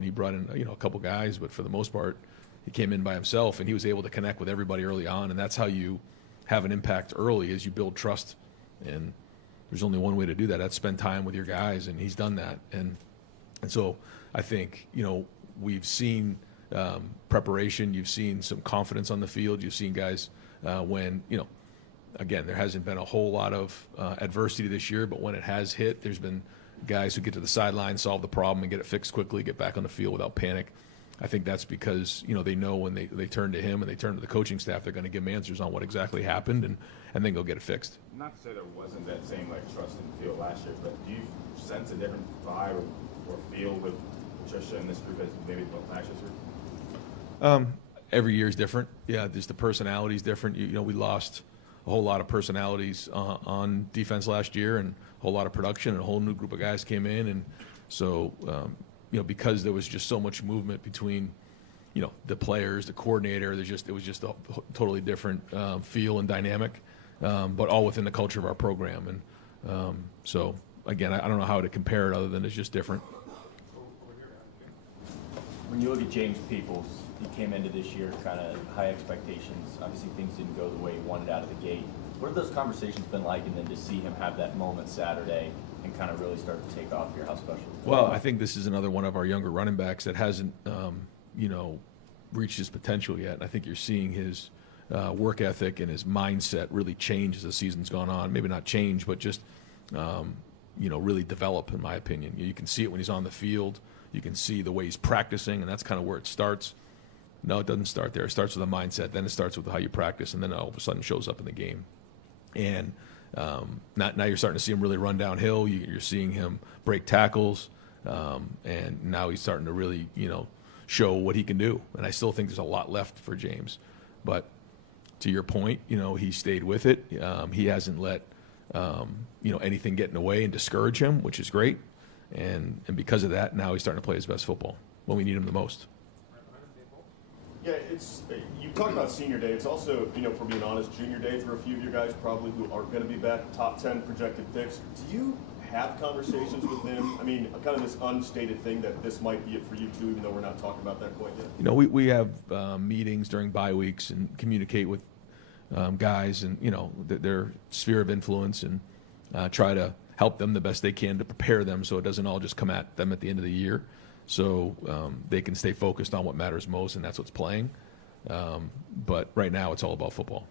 He brought in, a couple guys, but for the most part, he came in by himself, and he was able to connect with everybody early on, and that's how you have an impact early, is you build trust. And there's only one way to do that. That's spend time with your guys, and he's done that. And so I think, we've seen preparation. You've seen some confidence on the field. You've seen guys when, again, there hasn't been a whole lot of adversity this year, but when it has hit, there's been guys who get to the sideline, solve the problem, and get it fixed quickly, get back on the field without panic. I think that's because, they know when they turn to him and they turn to the coaching staff, they're going to give them answers on what exactly happened, and then go get it fixed. Not to say there wasn't that same trust in the field last year, but do you sense a different vibe or feel with Patricia and this group as maybe last year? Every year is different. Yeah, just the personality is different. We lost a whole lot of personalities on defense last year, and a whole lot of production, and a whole new group of guys came in, and so because there was just so much movement between the players, the coordinator, it was just a totally different feel and dynamic, but all within the culture of our program. And so again, I don't know how to compare it other than it's just different. When you look at James Peoples, he came into this year kind of high expectations. Obviously, things didn't go the way he wanted out of the gate. What have those conversations been like, and then to see him have that moment Saturday and kind of really start to take off here, how special? Well, I think this is another one of our younger running backs that hasn't, reached his potential yet. I think you're seeing his work ethic and his mindset really change as the season's gone on. Maybe not change, but just, really develop, in my opinion. You can see it when he's on the field. You can see the way he's practicing, and that's kind of where it starts. No, it doesn't start there. It starts with a mindset. Then it starts with how you practice, and then all of a sudden shows up in the game. And now you're starting to see him really run downhill. You're seeing him break tackles, and now he's starting to really, show what he can do. And I still think there's a lot left for James. But to your point, he stayed with it. He hasn't let, anything get in the way and discourage him, which is great. And because of that, now he's starting to play his best football when we need him the most. Yeah, you talk about senior day. It's also, for being honest, junior day for a few of you guys probably who are going to be back, top 10 projected picks. Do you have conversations with them? I mean, kind of this unstated thing that this might be it for you too, even though we're not talking about that quite yet. We have meetings during bye weeks and communicate with guys and, their sphere of influence, and try to help them the best they can to prepare them so it doesn't all just come at them at the end of the year. So they can stay focused on what matters most, and that's what's playing. But right now, it's all about football.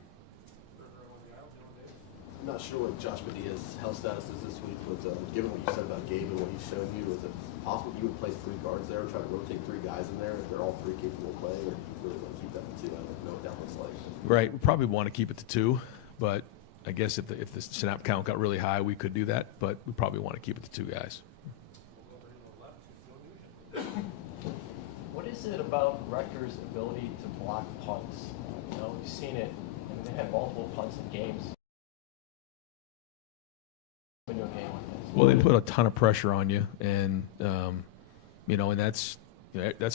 I'm not sure what Josh Padilla's health status is this week, but given what you said about Gabe and what he's shown you, is it possible you would place 3 guards there and try to rotate 3 guys in there if they're all 3 capable of playing, or do you really want to keep that to 2? I don't know what that looks like. Right. We probably want to keep it to 2, but I guess if the snap count got really high, we could do that, but we probably want to keep it to 2 guys. What is it about Rutgers' ability to block punts? We've seen it. They had multiple punts in games. When you're a game like this. Well, they put a ton of pressure on you, and and that's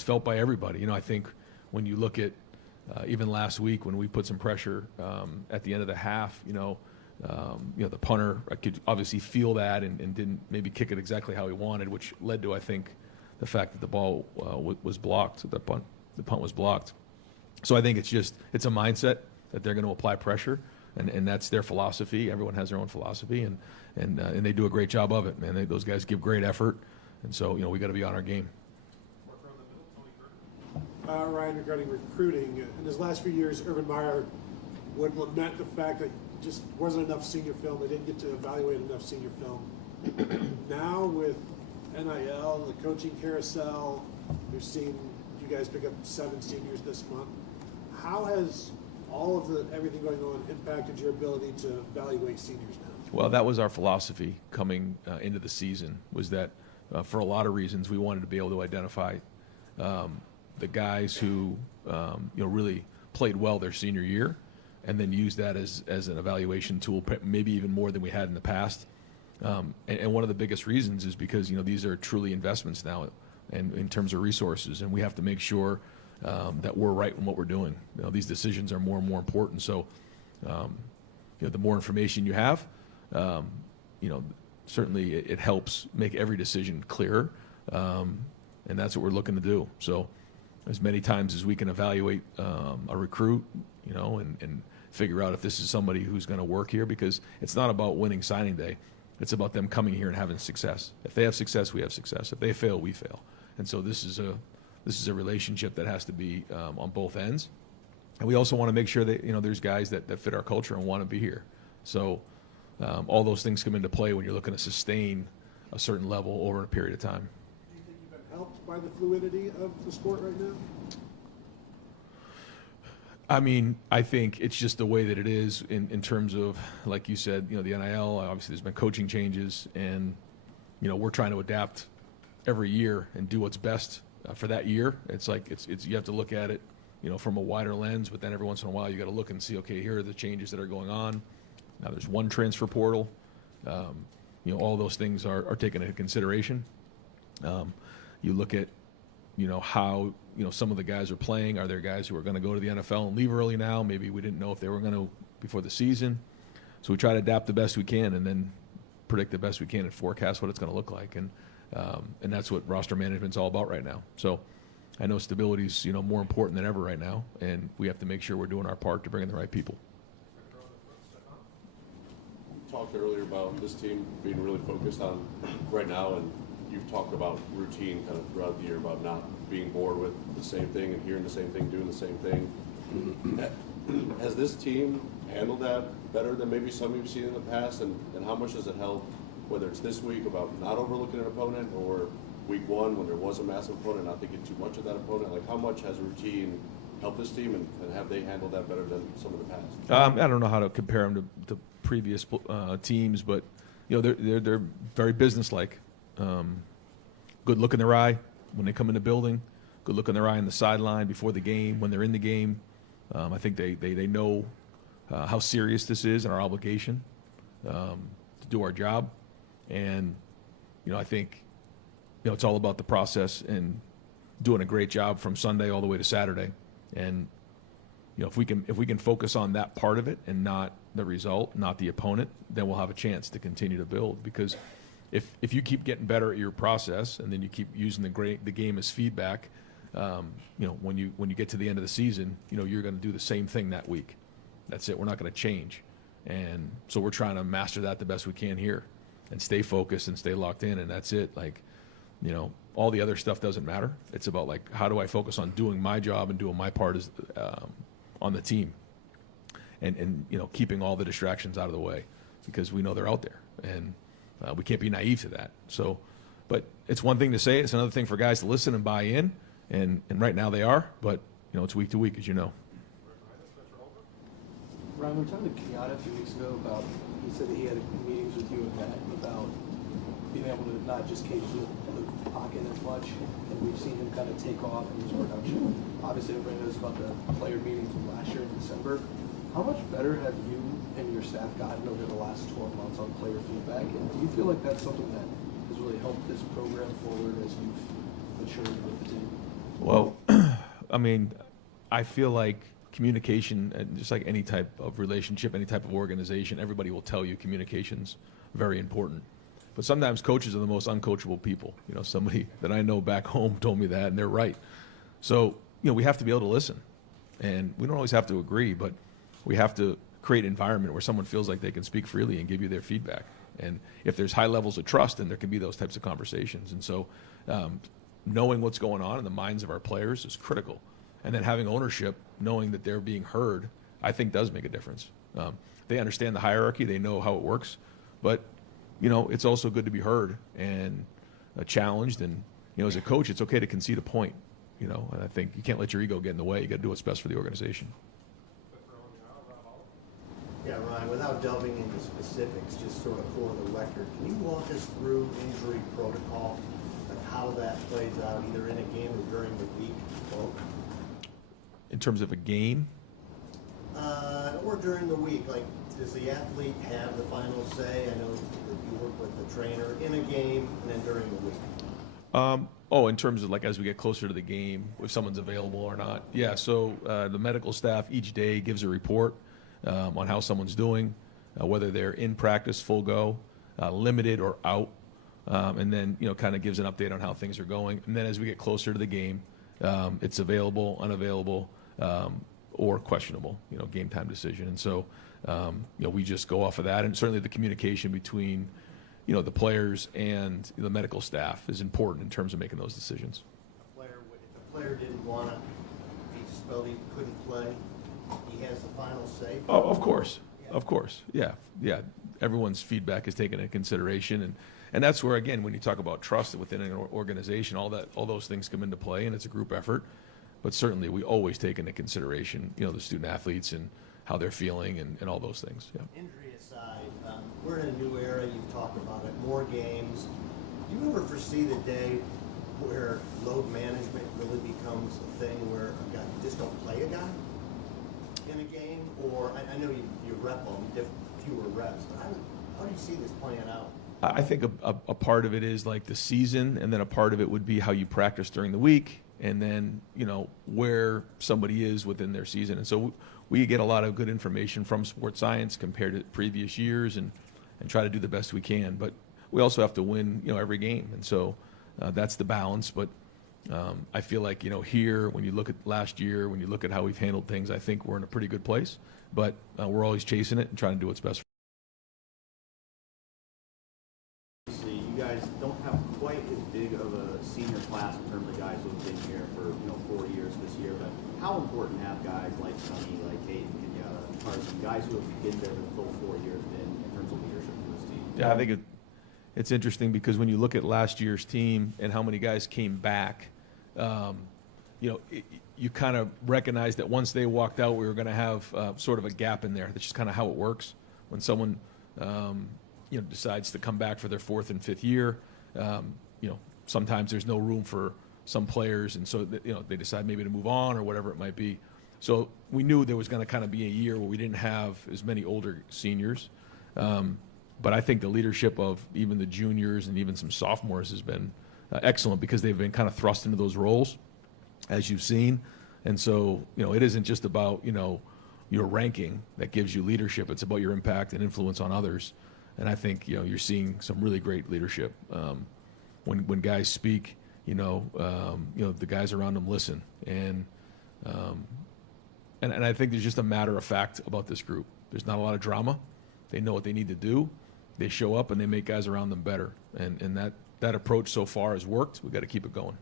felt by everybody. I think when you look at even last week when we put some pressure at the end of the half, the punter could obviously feel that and didn't maybe kick it exactly how he wanted, which led to, I think, the fact that the ball was blocked, the punt was blocked. So I think it's a mindset that they're going to apply pressure, and that's their philosophy. Everyone has their own philosophy, and they do a great job of it, man. Those guys give great effort, and so we got to be on our game. Ryan, regarding recruiting, in his last few years, Urban Meyer would lament the fact that just wasn't enough senior film. They didn't get to evaluate enough senior film. Now with NIL, the coaching carousel, we've seen you guys pick up 7 seniors this month. How has all of everything going on impacted your ability to evaluate seniors now? Well, that was our philosophy coming into the season, was that for a lot of reasons we wanted to be able to identify the guys who really played well their senior year, and then use that as an evaluation tool, maybe even more than we had in the past. And one of the biggest reasons is because these are truly investments now, and in terms of resources, and we have to make sure that we're right in what we're doing. These decisions are more and more important. So, the more information you have, certainly it helps make every decision clearer. and that's what we're looking to do. So as many times as we can evaluate a recruit, and figure out if this is somebody who's going to work here, because it's not about winning signing day. It's about them coming here and having success. If they have success, we have success. If they fail, we fail. And so this is a relationship that has to be on both ends. And we also want to make sure that there's guys that fit our culture and want to be here. So all those things come into play when you're looking to sustain a certain level over a period of time. Do you think you've been helped by the fluidity of the sport right now? I mean, I think it's just the way that it is in terms of, like you said, the NIL, obviously there's been coaching changes, and, we're trying to adapt every year and do what's best for that year. It's like, you have to look at it, from a wider lens, but then every once in a while you got to look and see, okay, here are the changes that are going on. Now there's one transfer portal. All those things are taken into consideration. You look at, how, some of the guys are playing. Are there guys who are going to go to the NFL and leave early now? Maybe we didn't know if they were going to before the season. So we try to adapt the best we can and then predict the best we can and forecast what it's going to look like. And that's what roster management's all about right now. So I know stability is, more important than ever right now, and we have to make sure we're doing our part to bring in the right people. You talked earlier about this team being really focused on right now, and you've talked about routine kind of throughout the year, about not being bored with the same thing and hearing the same thing, doing the same thing. Has this team handled that better than maybe some you've seen in the past, and how much does it help, whether it's this week about not overlooking an opponent, or week one when there was a massive opponent, not thinking too much of that opponent? Like, how much has routine helped this team, and have they handled that better than some of the past? I don't know how to compare them to previous teams, but they're very businesslike. Good look in their eye when they come in the building. Good look in their eye on the sideline before the game, when they're in the game. I think they know how serious this is and our obligation to do our job. And I think it's all about the process and doing a great job from Sunday all the way to Saturday. And if we can focus on that part of it and not the result, not the opponent, then we'll have a chance to continue to build. Because if you keep getting better at your process and then you keep using the game as feedback, when you get to the end of the season, you're going to do the same thing that week. That's it. We're not going to change. And so we're trying to master that the best we can here and stay focused and stay locked in. And that's it. Like, all the other stuff doesn't matter. It's about, like, how do I focus on doing my job and doing my part as on the team, and keeping all the distractions out of the way, because we know they're out there, and we can't be naive to that. So, but it's one thing to say, it's another thing for guys to listen and buy in, and right now they are, but it's week to week, as you know. Ryan, we were talking to Kenyatta a few weeks ago about, he said that he had meetings with you and Matt about being able to not just cage the pocket as much, and we've seen him kind of take off in his production. Obviously, everybody knows about the player meeting from last year in December. How much better have you and your staff gotten over the last 12 months on player feedback? And do you feel like that's something that has really helped this program forward as you've matured with the team? Well, I mean, I feel like communication, just like any type of relationship, any type of organization, everybody will tell you communication's very important. But sometimes coaches are the most uncoachable people. Somebody that I know back home told me that, and they're right. So, we have to be able to listen. And we don't always have to agree, but we have to create an environment where someone feels like they can speak freely and give you their feedback. And if there's high levels of trust, then there can be those types of conversations. And so knowing what's going on in the minds of our players is critical. And then having ownership, knowing that they're being heard, I think does make a difference. They understand the hierarchy. They know how it works. But it's also good to be heard and challenged. And, as a coach, it's okay to concede a point, and I think you can't let your ego get in the way. You got to do what's best for the organization. Yeah, Ryan, without delving into specifics, just sort of for the record, can you walk us through injury protocol, like how that plays out either in a game or during the week? In terms of a game? Or during the week, like, does the athlete have the final say? I know that you work with the trainer in a game and then during the week. In terms of, like, as we get closer to the game, if someone's available or not. Yeah, so the medical staff each day gives a report on how someone's doing, whether they're in practice, full go, limited or out. and then kind of gives an update on how things are going. And then as we get closer to the game, it's available, unavailable, or questionable, game time decision. And so we just go off of that, and certainly the communication between the players and the medical staff is important in terms of making those decisions. If a player didn't want to, if he just felt he couldn't play, he has the final say. Oh, of course. Of course. Yeah. Everyone's feedback is taken into consideration, and that's where, again, when you talk about trust within an organization, all those things come into play, and it's a group effort. But certainly we always take into consideration, the student athletes and how they're feeling and all those things. Yeah. Injury aside, we're in a new era. You've talked about it, more games. Do you ever foresee the day where load management really becomes a thing where a guy, you just don't play a guy in a game? Or I know you rep them, fewer reps, but how do you see this playing out? I think a part of it is like the season, and then a part of it would be how you practice during the week, and then where somebody is within their season. And so we get a lot of good information from sports science compared to previous years, and try to do the best we can. But we also have to win every game, and so that's the balance. But I feel like here, when you look at last year, when you look at how we've handled things, I think we're in a pretty good place. But we're always chasing it and trying to do what's best. Obviously, you guys don't have quite as big of a senior class in terms of guys who have been here for 4 years this year. But how important have guys like Sonny, like Hayden, Kenyatta, Carson, guys who have been there the full 4 years been in terms of leadership for this team? Yeah, I think it's interesting because when you look at last year's team and how many guys came back, you kind of recognize that once they walked out, we were going to have sort of a gap in there. That's just kind of how it works. When someone decides to come back for their 4th and 5th year, sometimes there's no room for some players, and so they decide maybe to move on or whatever it might be. So we knew there was going to kind of be a year where we didn't have as many older seniors. But I think the leadership of even the juniors and even some sophomores has been excellent because they've been kind of thrust into those roles, as you've seen. And so, it isn't just about, your ranking that gives you leadership. It's about your impact and influence on others. And I think, you're seeing some really great leadership. When guys speak, the guys around them listen. And I think there's just a matter of fact about this group. There's not a lot of drama. They know what they need to do. They show up and they make guys around them better. And that approach so far has worked. We've got to keep it going.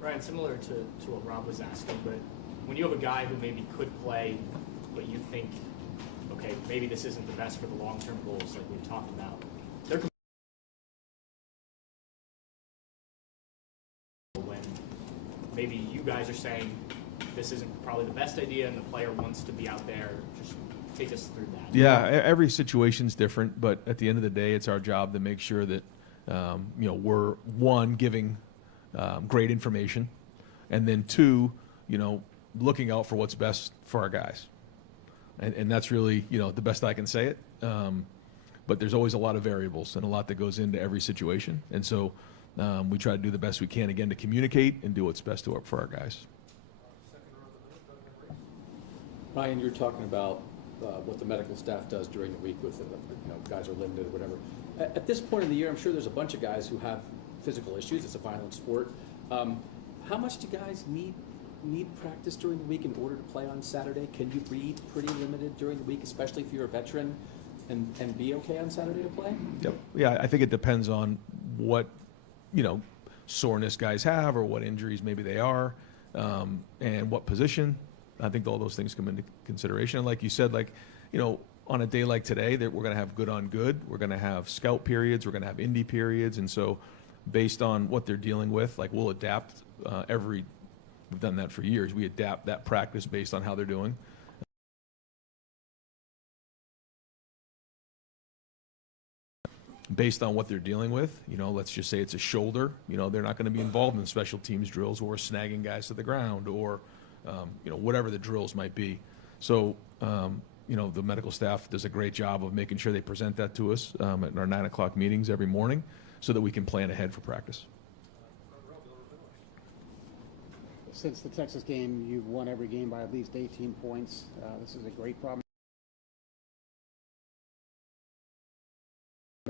Ryan, similar to what Rob was asking, but when you have a guy who maybe could play, but you think, okay, maybe this isn't the best for the long-term goals like we've talked about, they're when maybe you guys are saying this isn't probably the best idea and the player wants to be out there, just take us through that. Yeah, every situation's different, but at the end of the day, it's our job to make sure that we're, one, giving great information, and then two, looking out for what's best for our guys. And that's really, the best I can say it. But there's always a lot of variables and a lot that goes into every situation. And so we try to do the best we can, again, to communicate and do what's best for our guys. Ryan, you're talking about what the medical staff does during the week with, guys are limited or whatever. At this point in the year, I'm sure there's a bunch of guys who have physical issues. It's a violent sport. How much do guys need practice during the week in order to play on Saturday? Can you be pretty limited during the week, especially if you're a veteran, and be okay on Saturday to play? Yep. Yeah, I think it depends on what, soreness guys have or what injuries maybe they are, and what position. I think all those things come into consideration. And like you said, on a day like today, that we're going to have good on good. We're going to have scout periods. We're going to have indie periods. And so based on what they're dealing with, we'll adapt we've done that for years. We adapt that practice based on how they're doing. Based on what they're dealing with, let's just say it's a shoulder, they're not going to be involved in special teams drills or snagging guys to the ground or, whatever the drills might be. So, the medical staff does a great job of making sure they present that to us at our 9 o'clock meetings every morning so that we can plan ahead for practice. Since the Texas game, you've won every game by at least 18 points. This is a great problem.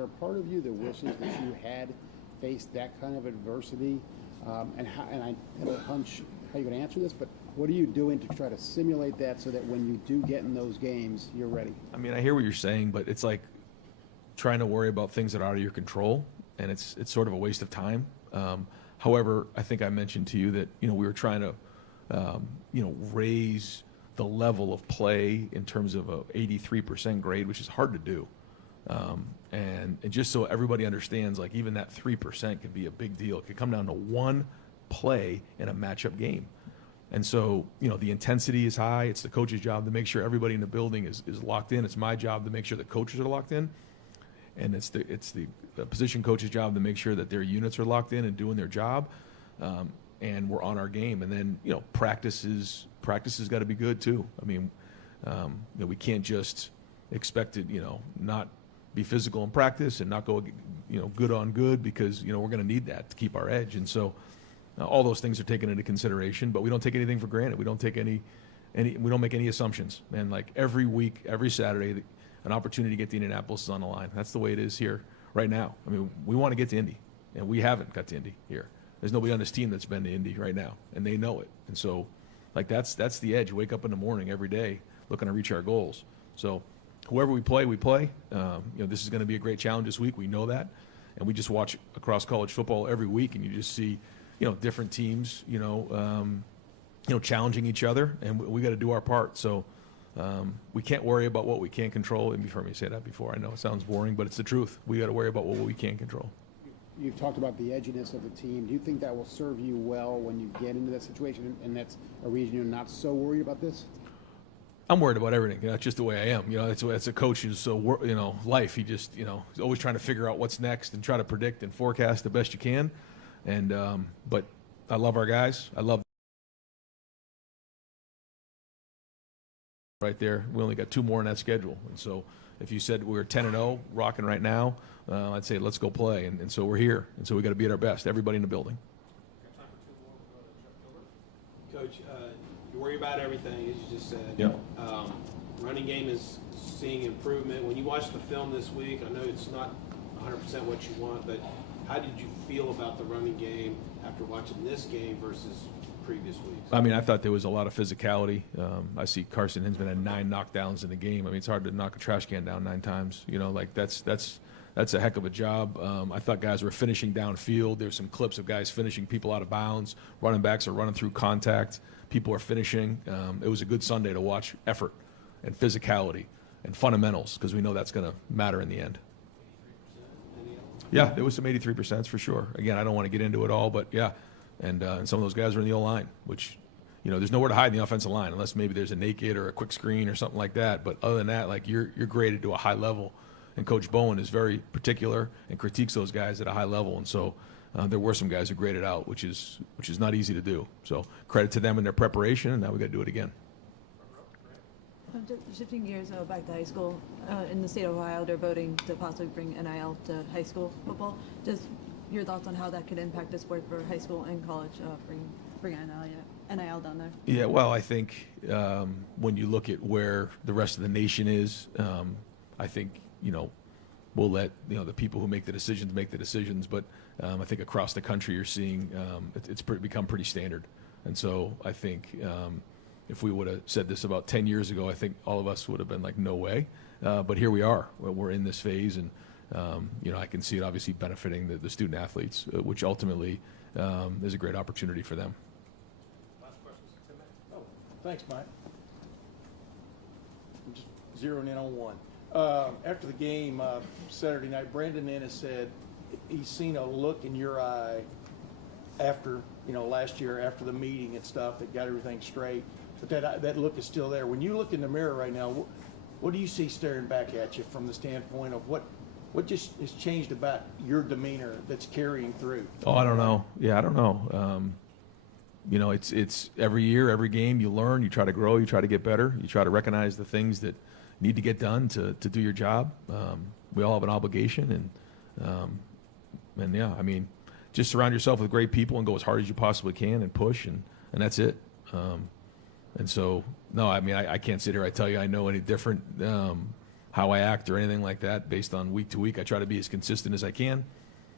there a part of you that wishes that you had faced that kind of adversity? And I have a hunch how you're going to answer this, but what are you doing to try to simulate that so that when you do get in those games, you're ready? I mean, I hear what you're saying, but it's like trying to worry about things that are out of your control, and it's sort of a waste of time. However, I think I mentioned to you that, we were trying to, raise the level of play in terms of a 83% grade, which is hard to do. And just so everybody understands, like, even that 3% could be a big deal. It could come down to one play in a matchup game. And so, the intensity is high. It's the coach's job to make sure everybody in the building is locked in. It's my job to make sure the coaches are locked in. And it's the position coach's job to make sure that their units are locked in and doing their job. And we're on our game. And then, practice has got to be good too. I mean, we can't just expect it, not be physical in practice and not go, good on good, because, we're going to need that to keep our edge. And so all those things are taken into consideration, but we don't take anything for granted. We don't take we don't make any assumptions. And like every week, every Saturday, an opportunity to get to Indianapolis is on the line. That's the way it is here right now. I mean, we want to get to Indy, and we haven't got to Indy here. There's nobody on this team that's been to Indy right now, and they know it. And so, like, that's the edge. Wake up in the morning every day looking to reach our goals. So whoever we play, we play. This is going to be a great challenge this week. We know that. And we just watch across college football every week, and you just see, different teams, challenging each other, and we got to do our part. So we can't worry about what we can't control. And you've heard me say that before. I know it sounds boring, but it's the truth. We got to worry about what we can control. You've talked about the edginess of the team. Do you think that will serve you well when you get into that situation, and that's a reason you're not so worried about this? I'm worried about everything. That's just the way I am. It's a coach's life. He just he's always trying to figure out what's next and try to predict and forecast the best you can. And but I love our guys. I love right there. We only got 2 more in that schedule, and so if you said we were 10-0, rocking right now, I'd say let's go play. And so we're here, and so we got to be at our best. Everybody in the building. Coach, you worry about everything, as you just said. Yeah. Running game is seeing improvement. When you watch the film this week, I know it's not 100% what you want, but how did you feel about the running game after watching this game versus previous weeks? I mean, I thought there was a lot of physicality. I see Carson Hinsman had 9 knockdowns in the game. I mean, it's hard to knock a trash can down 9 times. That's a heck of a job. I thought guys were finishing downfield. There's some clips of guys finishing people out of bounds. Running backs are running through contact. People are finishing. It was a good Sunday to watch effort and physicality and fundamentals, because we know that's going to matter in the end. Yeah, there was some 83% for sure. Again, I don't want to get into it all, but yeah. And some of those guys are in the O-line, which, there's nowhere to hide in the offensive line unless maybe there's a naked or a quick screen or something like that. But other than that, like, you're graded to a high level. And Coach Bowen is very particular and critiques those guys at a high level. And so there were some guys who graded out, which is not easy to do. So credit to them in their preparation, and now we got to do it again. Just shifting gears back to high school, in the state of Ohio, they're voting to possibly bring NIL to high school football. Just your thoughts on how that could impact the sport for high school and college, bring NIL down there? Yeah, well, I think when you look at where the rest of the nation is, I think, we'll let the people who make the decisions. But I think across the country, you're seeing it's become pretty standard. And so I think if we would have said this about 10 years ago, I think all of us would have been like, no way. But here we are. We're in this phase, and I can see it obviously benefiting the student athletes, which ultimately is a great opportunity for them. Last question. Oh, thanks, Mike. I'm just zeroing in on one. After the game Saturday night, Brandon Ennis said he's seen a look in your eye after, last year after the meeting and stuff that got everything straight, but that look is still there. When you look in the mirror right now, what do you see staring back at you from the standpoint of what just has changed about your demeanor that's carrying through? Oh, I don't know. Yeah, I don't know. It's every year, every game, you learn, you try to grow, you try to get better, you try to recognize the things that need to get done to do your job. We all have an obligation, and yeah, I mean, just surround yourself with great people and go as hard as you possibly can and push, and that's it. And so, no, I mean, I can't sit here, I tell you I know any different. how I act or anything like that based on week to week. I try to be as consistent as I can,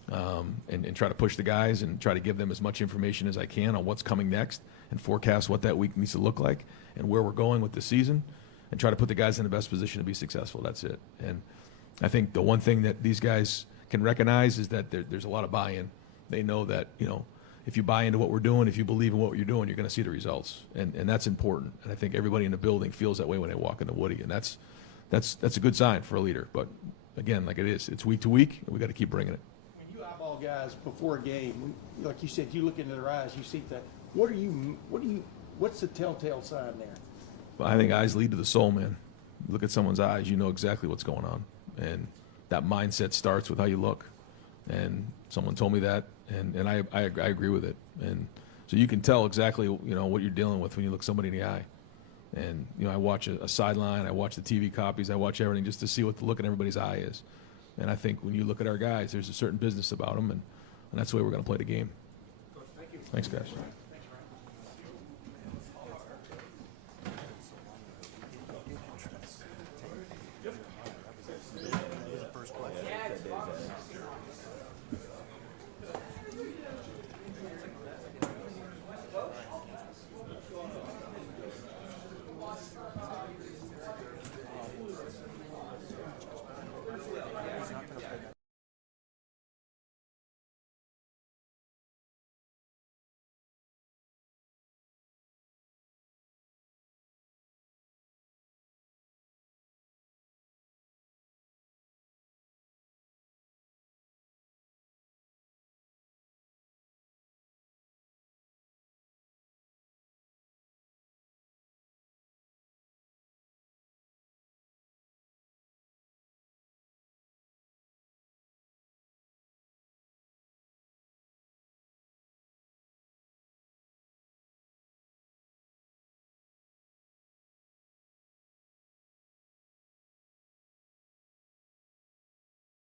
and try to push the guys and try to give them as much information as I can on what's coming next and forecast what that week needs to look like and where we're going with the season, and try to put the guys in the best position to be successful. That's it. And I think the one thing that these guys can recognize is that there's a lot of buy-in. They know that, if you buy into what we're doing, if you believe in what you're doing, you're going to see the results. And that's important. And I think everybody in the building feels that way when they walk into Woody. And that's a good sign for a leader. But again, like it is, it's week to week, and we got to keep bringing it. When you eyeball guys before a game, like you said, you look into their eyes, you see that. What's the telltale sign there? Well, I think eyes lead to the soul, man. You look at someone's eyes, you know exactly what's going on. And that mindset starts with how you look. And someone told me that, and I agree with it. And so you can tell exactly, what you're dealing with when you look somebody in the eye. And, I watch a sideline, I watch the TV copies, I watch everything just to see what the look in everybody's eye is. And I think when you look at our guys, there's a certain business about them, and that's the way we're going to play the game. Coach, thank you. Thanks, guys.